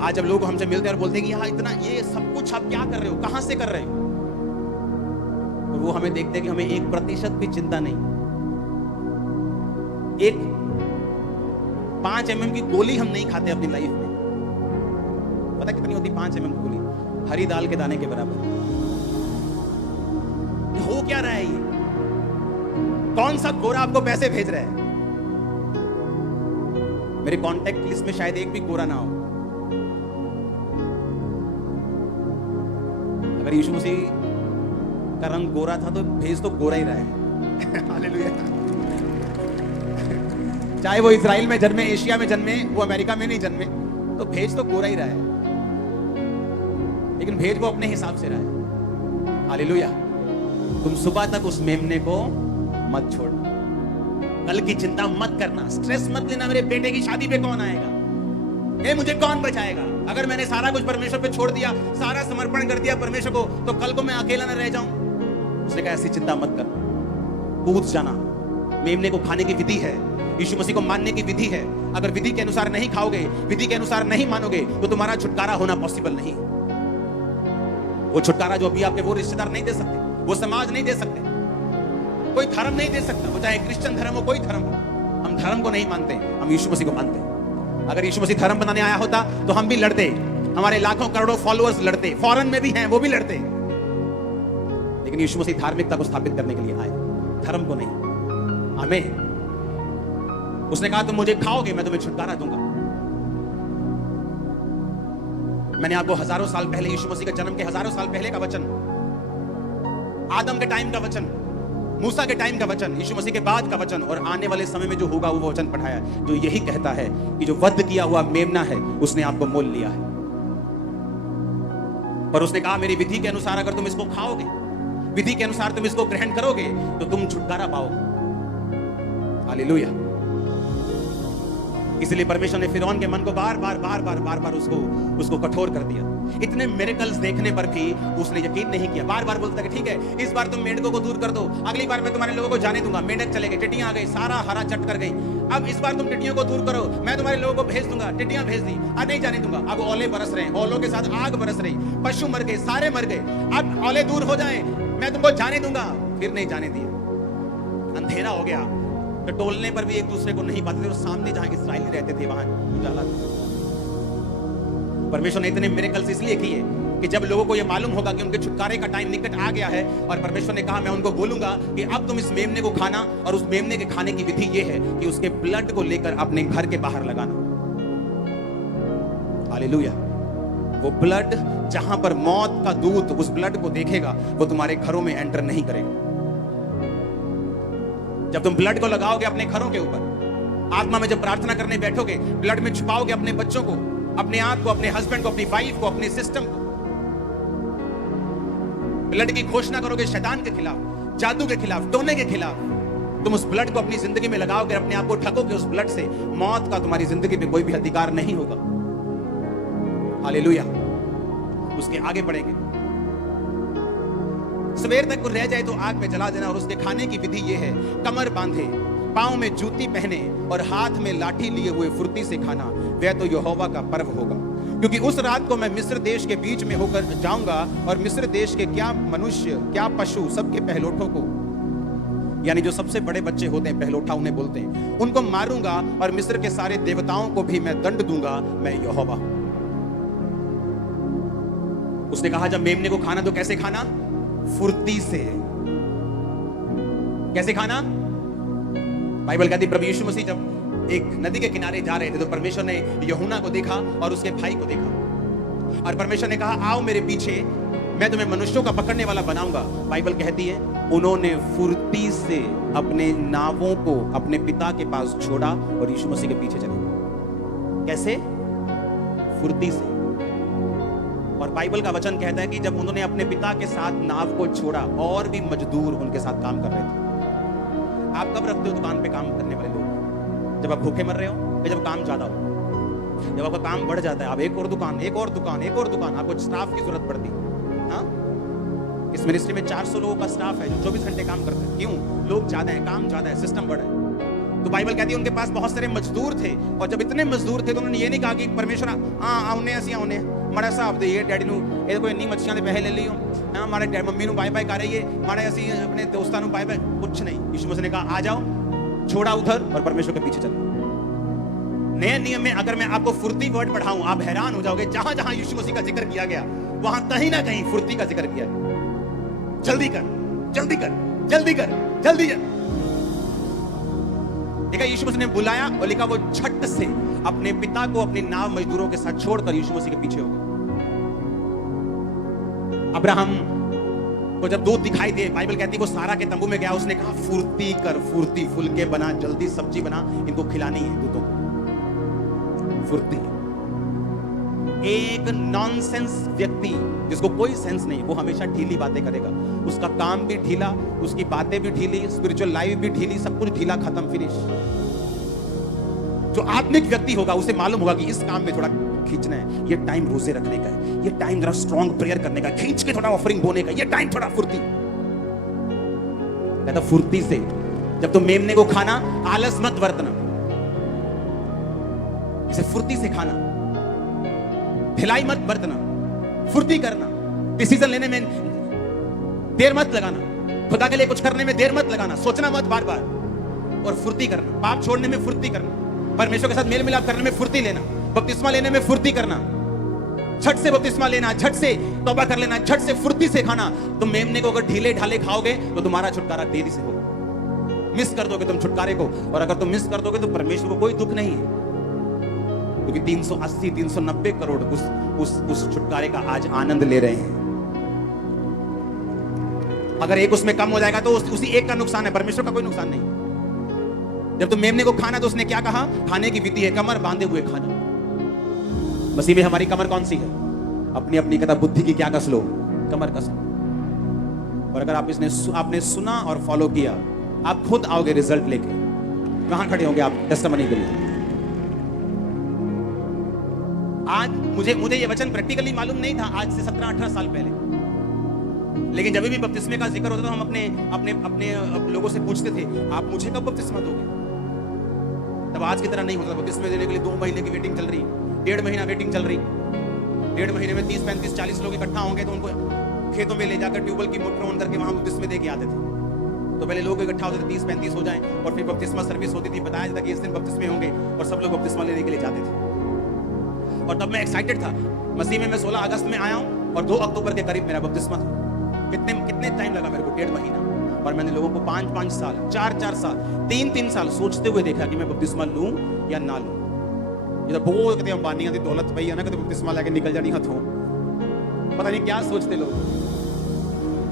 आज जब लोग हमसे मिलते हैं और बोलते हैं कि यहाँ इतना ये सब कुछ आप क्या कर रहे हो, कहां से कर रहे हो, और वो हमें देखते हैं कि हमें 1% भी चिंता नहीं। एक 5 mm की गोली हम नहीं खाते अपनी लाइफ में। पता कितनी होती 5 mm की गोली? हरी दाल के दाने के बराबर। हो क्या रहा है ये? कौन सा गोरा आपको पैसे भेज रहा है? मेरे कांटेक्ट लिस्ट में शायद एक भी गोरा ना हो। अगर यीशु मसीह का रंग गोरा था तो भेज तो गोरा ही रहा है। हालेलुया। चाहे वो इजराइल में जन्मे, एशिया में जन्मे, वो अमेरिका में नहीं जन्मे, तो भेज तो गोरा ही रहा है, लेकिन भेज वो अपने हिसाब से रहा है। हालेलुया। तुम सुबह तक उस मेमने को मत छोड़ना। कल की चिंता मत करना, स्ट्रेस मत लेना, मेरे बेटे की शादी पे कौन आएगा, ये मुझे कौन बचाएगा। अगर मैंने सारा कुछ परमेश्वर पे छोड़ दिया, सारा समर्पण कर दिया परमेश्वर को, तो कल को मैं अकेला न रह जाऊं। उसने कहा, ऐसी चिंता मत करना, कूद जाना। मेमने को खाने की विधि है, यीशु मसीह को मानने की विधि है। अगर विधि के अनुसार नहीं खाओगे, विधि के अनुसार नहीं मानोगे, तो तुम्हारा छुटकारा होना पॉसिबल नहीं। वो छुटकारा जो अभी आपके वो रिश्तेदार नहीं दे सकते, वो समाज नहीं दे सकते, कोई धर्म नहीं दे सकता, वो चाहे क्रिश्चियन धर्म हो, कोई धर्म हो। हम धर्म को नहीं मानते, हम यीशु मसीह को मानते हैं। अगर यीशु मसीह धर्म बनाने आया होता तो हम भी लड़ते, हमारे लाखों करोड़ों फॉलोअर्स लड़ते, फॉरेन में भी हैं वो भी लड़ते, लेकिन यीशु मसीह धार्मिकता को स्थापित करने के लिए आए, धर्म को नहीं। आमीन। उसने कहा, तुम मुझे खाओगे, मैं तुम्हें छुटकारा दूंगा। मैंने आपको हजारों साल पहले, यीशु मसीह के जन्म के हजारों साल पहले का वचन, आदम के टाइम का वचन, मूसा के टाइम का वचन, यीशु मसीह के बाद का वचन और आने वाले समय में जो होगा वो वचन पढ़ाया, जो यही कहता है कि जो वध किया हुआ मेमना है उसने आपको मोल लिया है। पर उसने कहा, मेरी विधि के अनुसार अगर तुम इसको खाओगे, विधि के अनुसार तुम इसको ग्रहण करोगे, तो तुम छुटकारा पाओगे। हालेलुया। इसलिए परमेश्वर ने फिरौन के मन को बार बार उसको कठोर कर दिया। इतने मिरेकल्स देखने पर भी उसने यकीन नहीं किया। बार बार बोलता कि ठीक है, इस बार तुम मेंढकों को दूर कर दो, अगली बार मैं तुम्हारे लोगों को जाने दूंगा। मेंढक चले गए, टिड्डियां आ गई, सारा हरा चट कर गई। अब इस बार तुम टिड्डियों को दूर करो, मैं तुम्हारे लोगों को भेज दूंगा। टिड्डियां भेज दी, अब नहीं जाने दूंगा। अब ओले बरस रहे हैं, ओलों के साथ आग बरस रही, पशु मर गए, सारे मर गए। अब ओले दूर हो जाए, मैं तुमको जाने दूंगा। फिर नहीं जाने दिया, अंधेरा हो गया, तो टोलने पर भी एक दूसरे को नहीं पाते थे। और सामने जहां इस्राएली रहते थे वहां उजाला था। परमेश्वर ने इतने मिरेकल्स इसलिए किए कि जब लोगों को यह मालूम होगा कि उनके छुटकारे का टाइम निकट आ गया है, और परमेश्वर ने कहा, मैं उनको बोलूंगा कि अब तुम इस मेमने को खाना, और उस मेमने के खाने की विधि यह है कि उसके ब्लड को लेकर अपने घर के बाहर लगाना। हालेलुया। वो ब्लड, जहां पर मौत का दूत उस ब्लड को देखेगा, वो तुम्हारे घरों में एंटर नहीं करेगा। जब तुम ब्लड को लगाओगे अपने घरों के ऊपर, आत्मा में जब प्रार्थना करने बैठोगे, ब्लड में छुपाओगे अपने बच्चों को, अपने आप को, अपने हस्बैंड को, अपनी वाइफ को, अपने सिस्टम को, ब्लड की घोषणा करोगे शैतान के खिलाफ, जादू के खिलाफ, टोने के खिलाफ, तुम उस ब्लड को अपनी जिंदगी में लगाओगे, अपने आप को ठगोगे उस ब्लड से, मौत का तुम्हारी जिंदगी में कोई भी अधिकार नहीं होगा। हालेलुया। उसके आगे बढ़ेंगे। सवेर तक रह जाए तो आग में जला देना। और उसके खाने की विधि यह है, कमर बांधे, पांव में जूती पहने और हाथ में लाठी लिए हुए फुर्ती से खाना। वह तो यहोवा का पर्व होगा, क्योंकि उस रात को मैं मिस्र देश के बीच में होकर जाऊंगा और मिस्र देश के क्या मनुष्य क्या पशु सबके पहलोठों को, यानी जो सबसे बड़े बच्चे होते हैं पहलोठा उन्हें बोलते हैं, उनको मारूंगा और मिस्र के सारे देवताओं को भी मैं दंड दूंगा। मैं यहोवा। उसने कहा जब मेमने को खाना तो कैसे खाना? फुर्ती से। कैसे खाना? बाइबल कहती प्रभु यीशु मसीह जब एक नदी के किनारे जा रहे थे तो परमेश्वर ने यूहन्ना को देखा और उसके भाई को देखा और परमेश्वर ने कहा आओ मेरे पीछे, मैं तुम्हें मनुष्यों का पकड़ने वाला बनाऊंगा। बाइबल कहती है उन्होंने फुर्ती से अपने नावों को अपने पिता के पास छोड़ा और यीशु मसीह के पीछे चले। कैसे? फुर्ती से। और बाइबल का वचन कहता है कि जब उन्होंने अपने पिता के साथ नाव को छोड़ा और भी मजदूर उनके साथ काम कर रहे थे। आप कब रखते हो दुकान पे काम करने वाले लोग? जब आप भूखे मर रहे हो या जब काम ज्यादा हो? जब आपका काम बढ़ जाता है, आप एक और दुकान, एक और दुकान, एक और दुकान, आपको स्टाफ की जरूरत पड़ती है। हाँ, इस मिनिस्ट्री में 400 लोगों का स्टाफ है जो 24 घंटे काम करते हैं। क्यों? लोग ज्यादा हैं, काम ज्यादा है, सिस्टम बड़ा है। तो बाइबल कहती है उनके पास बहुत सारे मजदूर थे और जब इतने मजदूर थे तो उन्होंने ये नहीं कहा कि परमेश्वर आउने ਅਸੀਂ ਆਉਨੇ ਮਾੜਾ ਹਿਸਾਬ ਦੇ ਇਹ ਡੈਡੀ ਨੂੰ ਇਹ ਕੋਈ ਇੰਨੀ ਮੱਛੀਆਂ ਦੇ ਪੈਸੇ ਲੈ ਲਿਓ ਹਾਂ ਮਾੜੇ मम्मी ਨੂੰ बाय बाय कर रही है माड़े ਅਸੀਂ अपने दोस्तों ਨੂੰ बाय बाय कुछ नहीं। यीशु मसीह ने कहा आ जाओ, छोड़ा उधर और परमेश्वर के पीछे चलो। नए नियम में अगर मैं आपको फुर्ती वर्ड पढ़ाऊं आप हैरान हो जाओगे। जहां जहां यीशु मसीह का जिक्र किया गया वहां कहीं ना कहीं फुर्ती का जिक्र किया गया। जल्दी कर, जल्दी कर, जल्दी कर, जल्दी कर। देखा यीशु मसीह ने बुलाया और लिखा वो झट से अपने पिता को अपनी नाव मजदूरों के साथ छोड़कर यीशु मसीह के पीछे हो गए। अब्राहम को जब दूध दिखाई दिए बाइबल कहती है वो सारा के तंबू में गया। उसने कहा फुर्ती कर, फुर्ती, फुलके बना, जल्दी सब्जी बना, इनको खिलानी है दूधों को। फुर्ती। एक नॉनसेंस व्यक्ति जिसको कोई सेंस नहीं वो हमेशा ढीली बातें करेगा। उसका काम भी ढीला, उसकी बातें भी ढीली, स्पिरिचुअल लाइफ भी ढीली, सब कुछ ढीला, खत्म, फिनिश। जो आत्मिक व्यक्ति होगा उसे मालूम होगा कि इस काम में थोड़ा खींचना है, ये टाइम रोजे रखने का है, ये टाइम जरा स्ट्रॉन्ग प्रेयर करने का, खींच के थोड़ा ऑफरिंग बोने का, ये टाइम थोड़ा फुर्ती। कहता फुर्ती से जब तुम मेमने को खाना आलस मत बरतना, इसे फुर्ती से खाना, ढिलाई मत बरतना, फुर्ती करना, डिसीजन लेने में देर मत लगाना, खुदा के लिए कुछ करने में देर मत लगाना, सोचना मत बार बार, और फुर्ती करना, पाप छोड़ने में फुर्ती करना, परमेश्वर के साथ मेल मिलाप करने में फुर्ती लेना, बपतिस्मा लेने में फुर्ती करना, झट से बपतिस्मा लेना, झट से तौबा कर लेना, झट से फुर्ती से खाना। तुम मेमने को अगर ढीले ढाले खाओगे तो तुम्हारा छुटकारा देरी से होगा। मिस कर दोगे तुम छुटकारे को, और अगर तुम मिस कर दोगे तो परमेश्वर को कोई दुख नहीं है, क्योंकि 380 390 करोड़ उस छुटकारे का आज आनंद ले रहे हैं। अगर एक उसमें कम हो जाएगा तो उसी एक का नुकसान है, परमेश्वर का कोई नुकसान नहीं। जब तुम मेमने को खाना तो उसने क्या कहा? खाने की विधि है कमर बांधे हुए खाना। मसीह में हमारी कमर कौन सी है? अपनी अपनी कहता बुद्धि की क्या कस लो? कमर कस लो। और अगर आपने सुना और फॉलो किया, आप खुद आओगे रिजल्ट लेके। कहां खड़े होंगे आप टेस्टिमनी के लिए? आज मुझे ये वचन प्रैक्टिकली मालूम नहीं था आज से 17-18 साल पहले, लेकिन जब भी बपतिस्मे का जिक्र होता था हम अपने लोगों से पूछते थे आप मुझे कब बपतिस्मा दोगे? तब आज की तरह नहीं होता। बपतिस्मे देने के लिए 2 महीने की वेटिंग चल रही, 1.5 महीना वेटिंग चल रही। 1.5 महीने में 30 35 40 लोग इकट्ठा होंगे तो उनको खेतों में ले जाकर ट्यूबवेल की मोटर ऑन करके वहां बपतिस्मे दे के आते थे। तो पहले लोग इकट्ठा होते थे 30-35 हो जाएं और फिर बपतिस्मा सर्विस होती थी, बताया जाता कि इस दिन बपतिस्मे होंगे और सब लोग बपतिस्मा लेने के लिए जाते थे। और तब मैं एक्साइटेड था। मसीह में मैं 16 अगस्त में आया हूं और 2 अक्टूबर के करीब मेरा बपतिस्मा था। कितने टाइम लगा मेरे को? 1.5 महीना। और मैंने लोगों को 5-5 साल, 4-4 साल, 3-3 साल सोचते हुए देखा कि मैं बपतिस्मा लूं या ना लूं। ये तो बहुत कितनी अंबानियां दी दौलत पई है ना कि बपतिस्मा लेके निकल जानी हाथों। पता नहीं क्या सोचते लोग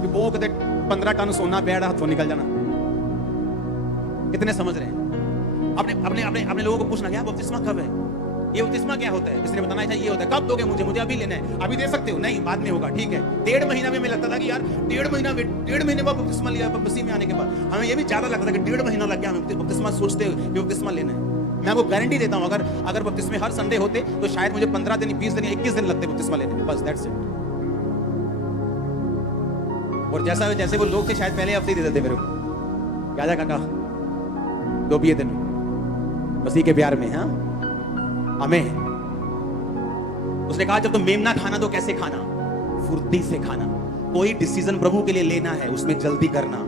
कि वो कहते 15 टन सोना बेड़ा हाथों निकल जाना। कितने समझ रहे हैं? अपने लोगों को पूछना क्या बपतिस्मा कब है? ये बपतिस्मा क्या होता है? किसने बताना चाहिए? ये होता है। कब दोगे मुझे? मुझे अभी लेना है। अभी दे सकते हो? नहीं, बाद में होगा। ठीक है। 1.5 महीना में हमें लगता था कि यार 1.5 महीने बाद बपतिस्मा लिया, मसीह में आने के बाद हमें ये भी ज्यादा लगता था कि 1.5 महीना लग गया हमें बपतिस्मा सोचते हुए कि बपतिस्मा लेना है। मैं आपको गारंटी देता हूं, अगर बपतिस्मे हर संडे होते तो शायद मुझे 15 दिन, 20 दिन, 21 दिन लगते बपतिस्मा लेने में, बस दैट्स इट। और जैसे वो लोग थे शायद पहले हफ्ते दे देते मेरे को। क्या काका 2 दिन मसीह के प्यार में। हाँ, हमें उसने कहा जब तुम मेमना खाना तो कैसे खाना? फुर्ती से खाना। कोई डिसीजन प्रभु के लिए लेना है, उसमें जल्दी करना,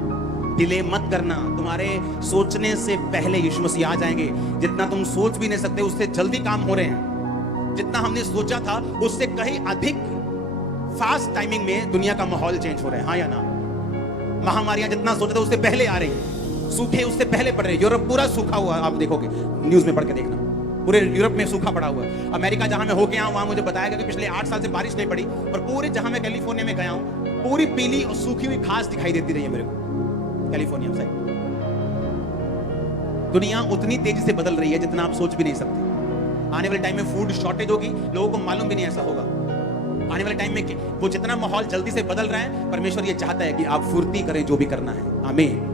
डिले मत करना। तुम्हारे सोचने से पहले यीशु मसीह आ जाएंगे। जितना तुम सोच भी नहीं सकते उससे जल्दी काम हो रहे हैं। जितना हमने सोचा था उससे कहीं अधिक फास्ट टाइमिंग में दुनिया का माहौल चेंज हो रहा है। हाँ या ना? महामारियां जितना सोचा था उससे पहले आ रही है। सूखे उससे पहले पड़ रहे हैं। यूरोप पूरा सूखा हुआ, आप देखोगे, न्यूज में पढ़ के देखना, पूरे यूरोप में सूखा पड़ा हुआ है। अमेरिका जहां मैं होके आया वहां मुझे बताया गया कि पिछले 8 साल से बारिश नहीं पड़ी, और पूरे जहां मैं कैलिफोर्निया में गया हूं पूरी पीली और सूखी हुई घास दिखाई देती रही है मेरे को कैलिफोर्निया साइड। दुनिया उतनी तेजी से बदल रही है जितना आप सोच भी नहीं सकते। आने वाले टाइम में फूड शॉर्टेज होगी, लोगों को मालूम भी नहीं ऐसा होगा। आने वाले टाइम में वो जितना माहौल जल्दी से बदल रहा है, परमेश्वर ये चाहता है कि आप फुर्ती करें जो भी करना है। आमीन।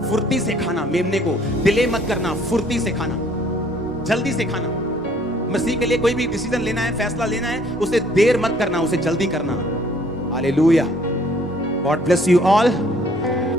फुर्ती से खाना, मेमने को डिले मत करना, फुर्ती से खाना, जल्दी से खाना। मसीह के लिए कोई भी डिसीजन लेना है, फैसला लेना है, उसे देर मत करना, उसे जल्दी करना। Hallelujah. God bless you all.